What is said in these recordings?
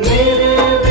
मेरे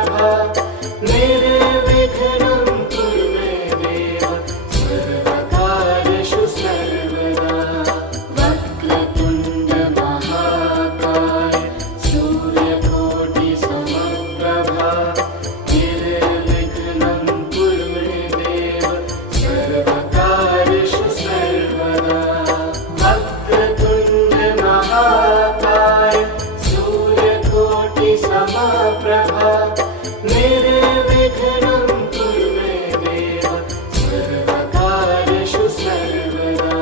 समप्रभा निर्विघ्नं कुरु मे देव सर्वकार्येषु सर्वदा। वक्रतुण्ड महाकाय सूर्यकोटि समप्रभा निर्विघ्नं कुरु मे देव सर्वकार्येषु सर्वदा। वक्रतुण्ड महाकाय सूर्यकोटि समप्रभा निर्विघ्नं कुरु मे देव सर्वकार्येषु सर्वदा।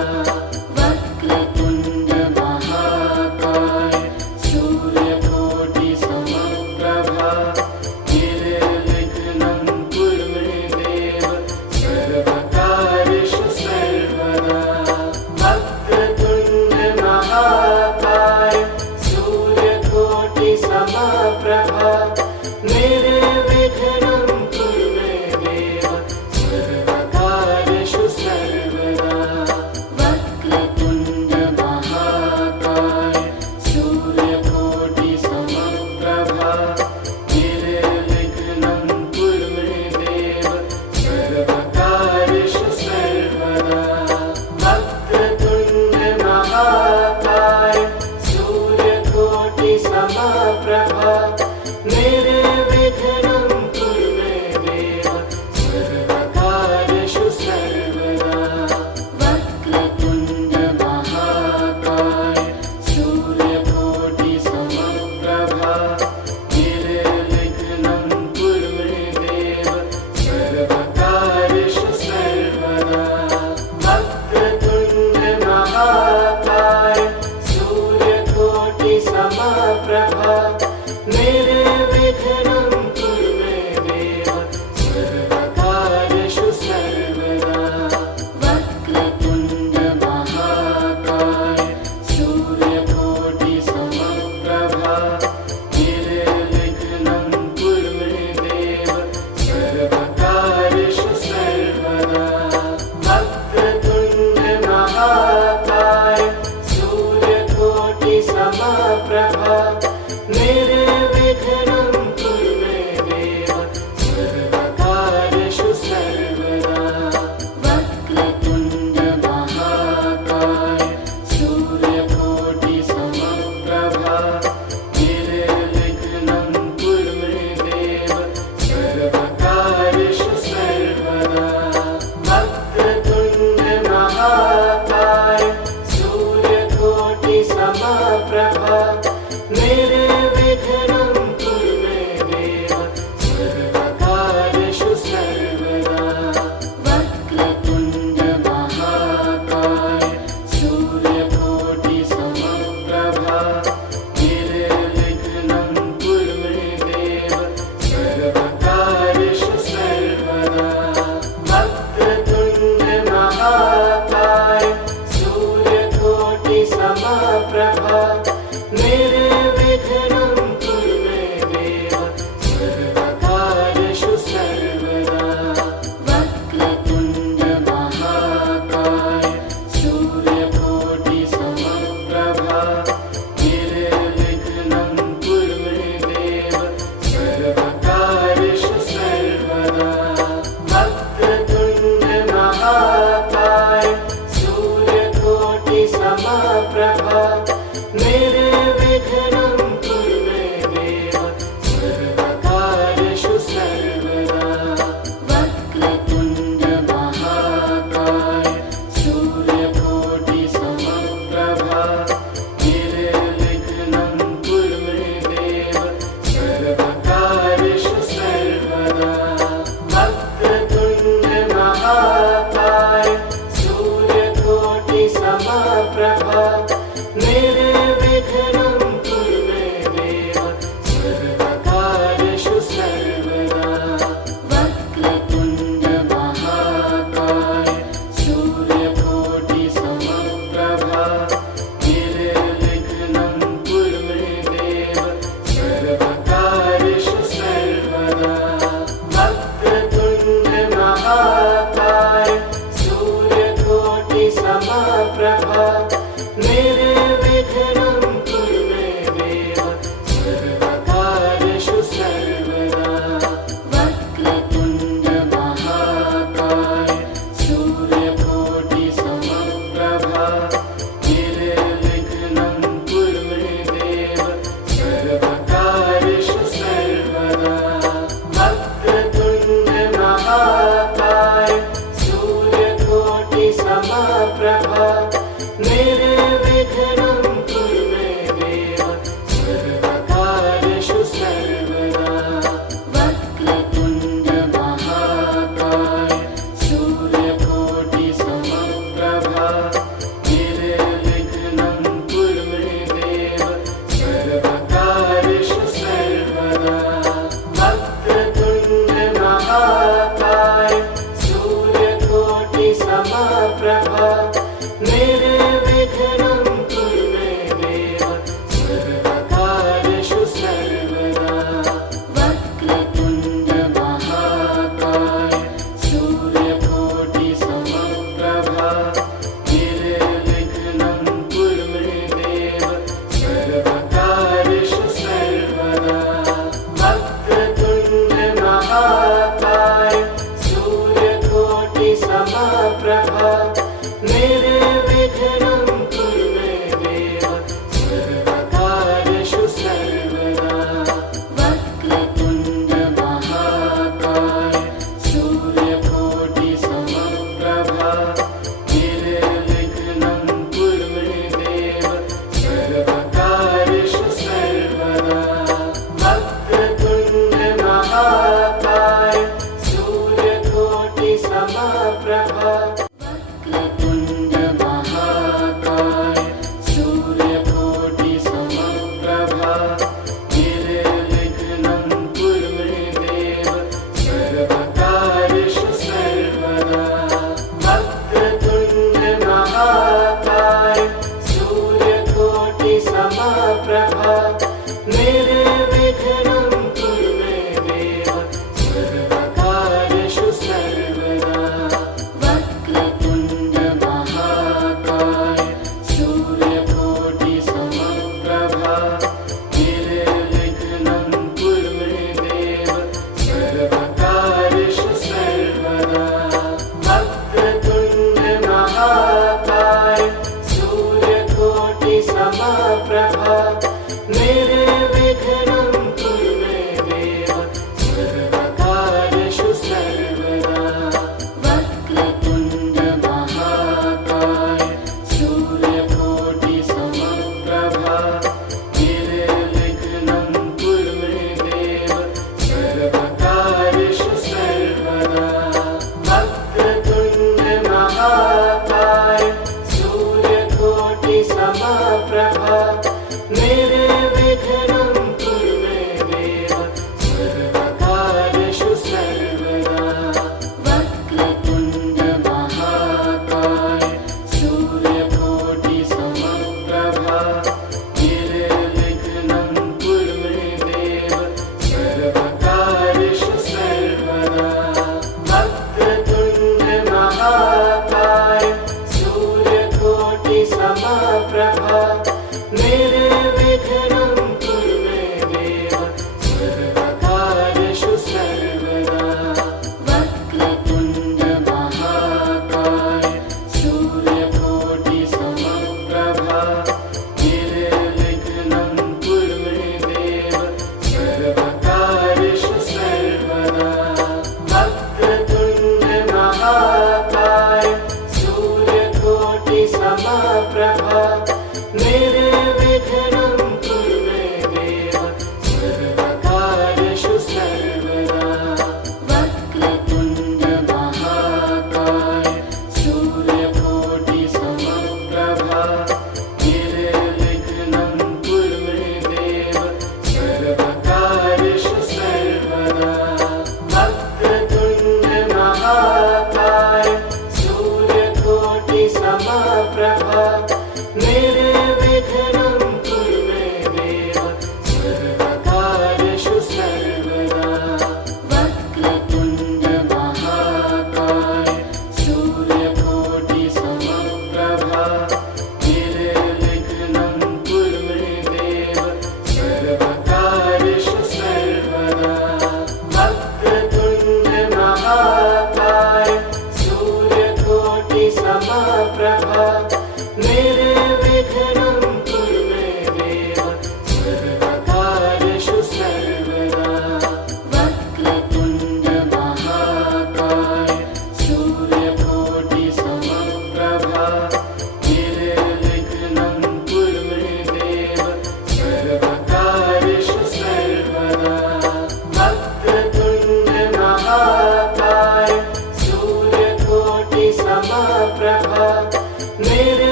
वक्रतुण्ड महाकाय सूर्यकोटि समप्रभा निर्विघ्नं कुरु मे देव सर्वकार्येषु सर्वदा। वक्रतुण्ड महाकाय सूर्यकोटि समप्रभा निर्विघ्नं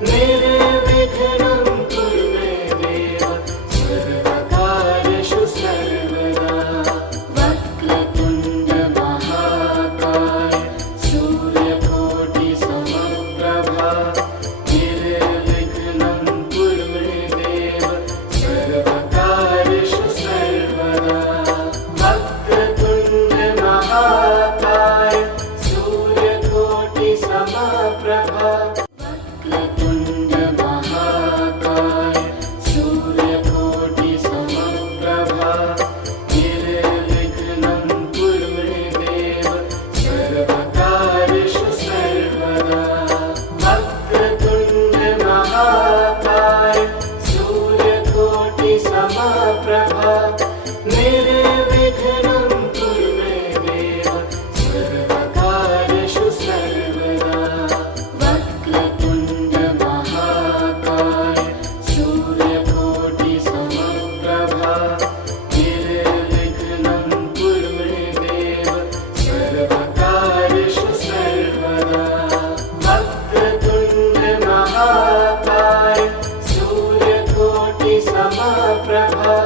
निर्विघ्नं कुरु मे देव सर्वकार्येषु सर्वदा वक्रतुण्ड महाकाय सूर्यकोटि समप्रभा निर्विघ्नं कुरु मे देव सर्वकार्येषु सर्वदा वक्रतुण्ड महाकाय सूर्यकोटि समप्रभा वक्रतुण्ड महाकाय सूर्यकोटि समप्रभा निर्विघ्नं कुरु मे देव सर्वकार्येषु सर्वदा वक्रतुण्ड महाकाय सूर्यकोटि समप्रभा निर्विघ्नं कुरु मे देव सर्वकार्येषु सर्वदा वक्रतुण्ड महाकाय सूर्यकोटि समप्रभा निर्विघ्नं कुरु मे देव सर्वकार्येषु सर्वदा वक्रतुण्ड महाकाय सूर्यकोटि समप्रभा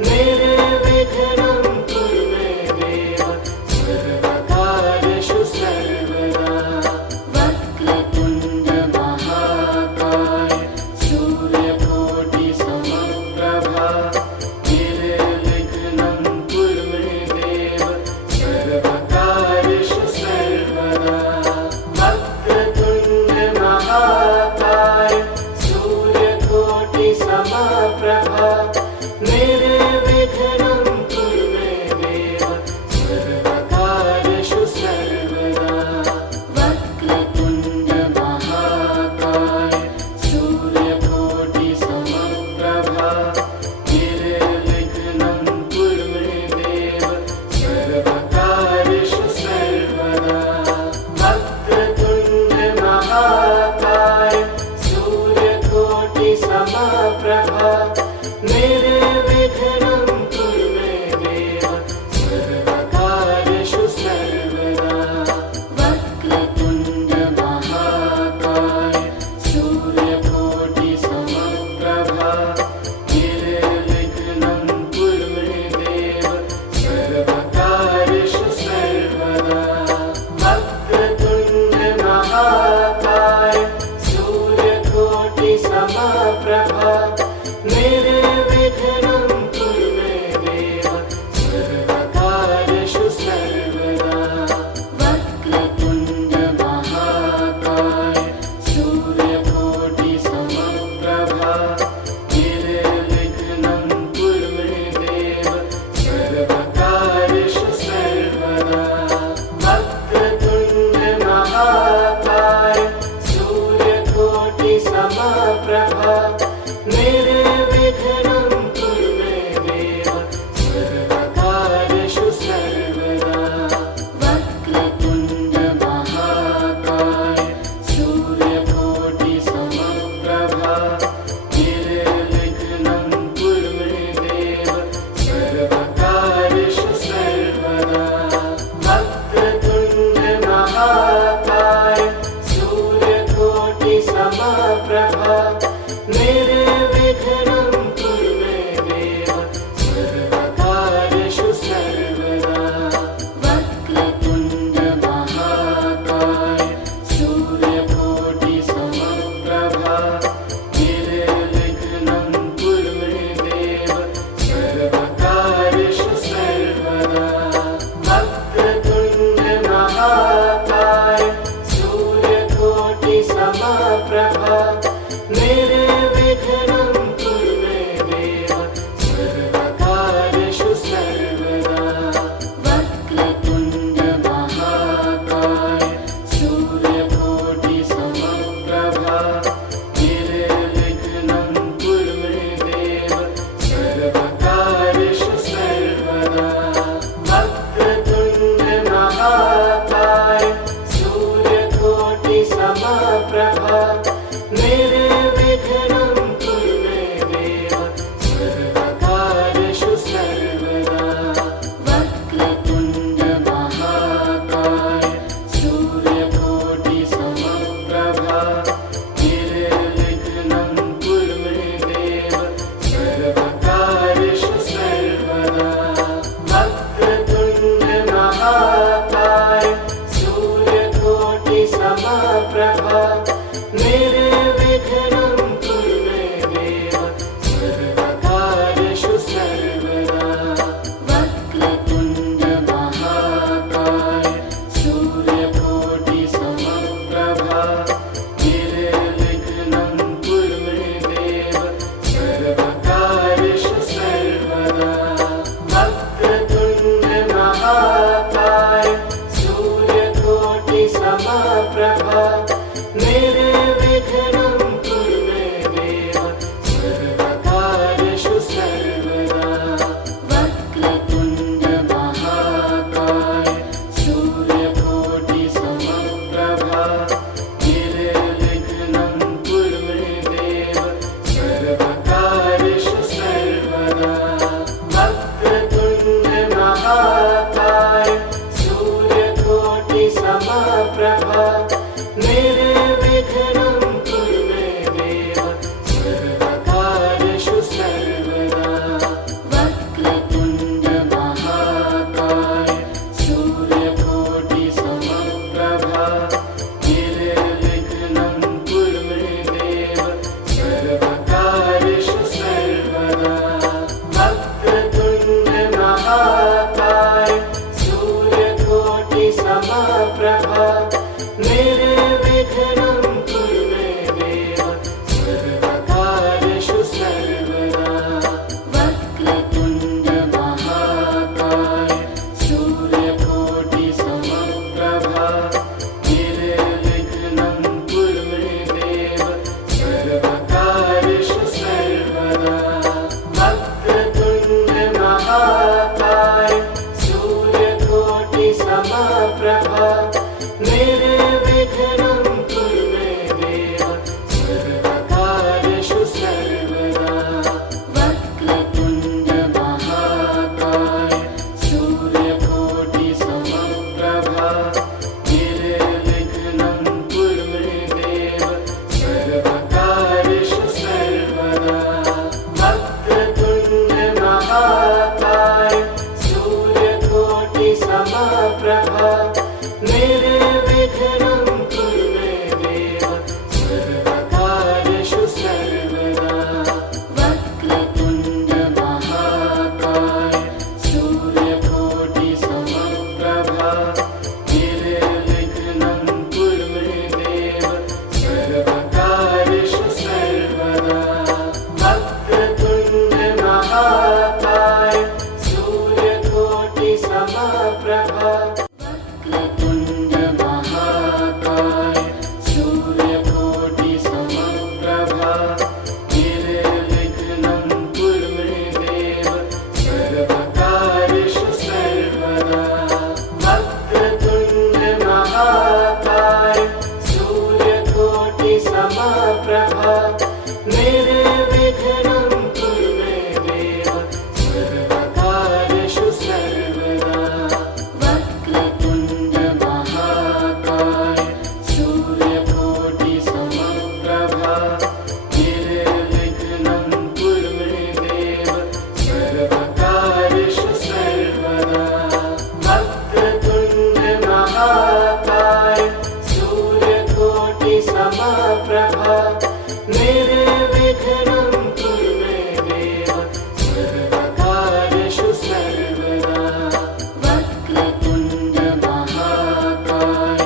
निर्विघ्नं कुरु मे देव सर्वकार्येषु सर्वदा वक्रतुण्ड महाकाय सूर्यकोटि समप्रभा निर्विघ्नं कुरु मे देव सर्वकार्येषु सर्वदा वक्रतुण्ड महाकाय सूर्यकोटि समप्रभा निर्विघ्नं कुरु मे देव सर्वकार्येषु सर्वदा वक्रतुण्ड महाकाय सूर्यकोटि समप्रभा निर्विघ्नं कुरु मे देव सर्वकार्येषु सर्वदा वक्रतुण्ड महाकाय सूर्यकोटि समप्रभा निर्विघ्नं कुरु मे देव सर्वकार्येषु सर्वदा वक्रतुण्ड महाकाय सूर्यकोटि समप्रभा निर्विघ्नं कुरु मे देव सर्वकार्येषु सर्वदा वक्रतुण्ड महाकाय सूर्यकोटि समप्रभा निर्विघ्नं कुरु मे देव सर्वकार्येषु सर्वदा वक्रतुण्ड महाकाय सूर्यकोटि समप्रभा निर्विघ्नं कुरु मे देव सर्वकार्येषु सर्वदा वक्रतुण्ड महाकाय सूर्यकोटि समप्रभा निर्विघ्नं कुरु मे देव सर्वकार्येषु सर्वदा वक्रतुण्ड महाकाय सूर्यकोटि समप्रभा निर्विघ्नं कुरु मे देव सर्वकार्येषु सर्वदा वक्रतुण्ड महाकाय सूर्यकोटि समप्रभा निर्विघ्नं कुरु मे देव सर्वकार्येषु सर्वदा वक्रतुण्ड महाकाय सूर्यकोटि समप्रभा निर्विघ्नं कुरु मे देव सर्वकार्येषु सर्वदा वक्रतुण्ड महाकाय सूर्यकोटि समप्रभा निर्विघ्नं कुरु मे देव सर्वकार्येषु सर्वदा वक्रतुण्ड महाकाय सूर्यकोटि समप्रभा निर्विघ्नं कुरु मे देव सर्वकार्येषु सर्वदा वक्रतुण्ड महाकाय सूर्यकोटि समप्रभा निर्विघ्नं निर्विघ्नं कुरु मे देव सर्वकार्येषु सर्वदा वक्रतुण्ड महाकाय सूर्यकोटिसमप्रभा निर्विघ्नं कुरु मे देव सर्वकार्येषु सर्वदा वक्रतुण्ड महाकाय सूर्यकोटिसमप्रभा निर्विघ्नं कुरु मे देव सर्वकार्येषु सर्वदा वक्रतुण्ड महाकाय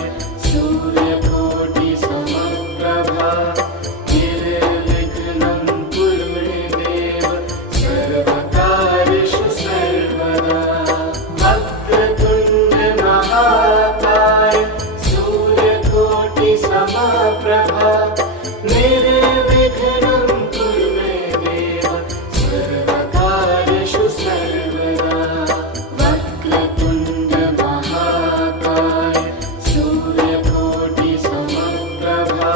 सूर्यकोटिसमप्रभा निर्विघ्नं कुरु मे देव सर्वकार्येषु सर्वदा वक्रतुण्ड महाकाय सूर्यकोटिसमप्रभा निर्विघ्नं कुरु मे देव सर्वकार्येषु सर्वदा वक्रतुण्ड महाकाय सूर्यकोटिसमप्रभा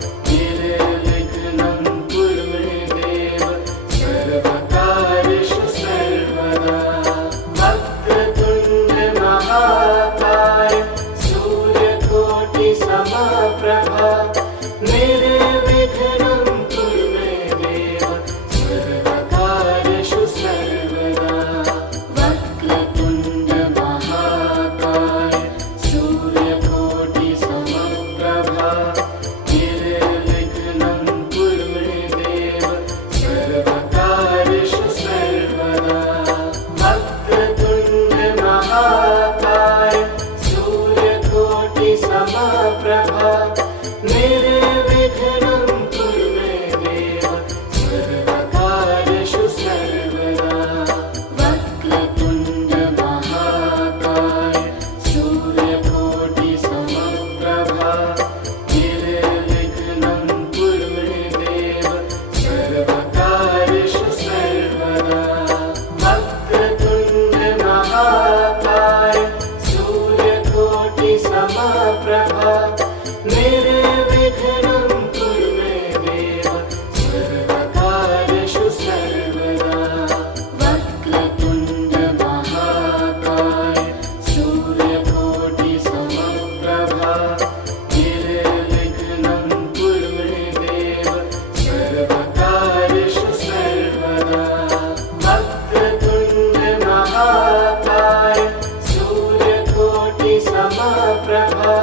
निर्विघ्नं कुरु मे देव सर्वकार्येषु सर्वदा वक्रतुण्ड महाकाय सूर्यकोटिसमप्रभा निर्विघ्नं कुरु मे देव सर्वकार्येषु सर्वदा वक्रतुण्ड महाकाय सूर्यकोटिसमप्रभा निर्विघ्नं कुरु मे देव सर्वकार्येषु सर्वदा वक्रतुण्ड महाकाय सूर्यकोटिसमप्रभा निर्विघ्नं कुरु मे देव सर्वकार्येषु सर्वदा वक्रतुण्ड महाकाय सूर्यकोटिसमप्रभा निर्विघ्नं कुरु मे देव सर्वकार्येषु सर्वदा वक्रतुण्ड महाकाय सूर्यकोटिसमप्रभा निर्विघ्नं कुरु मे देव सर्वकार्येषु सर्वदा वक्रतुण्ड महाकाय सूर्यकोटिसमप्रभा निर्विघ्नं कुरु मे देव सर्वकार्येषु सर्वदा वक्रतुण्ड महाकाय सूर्यकोटिसमप्रभा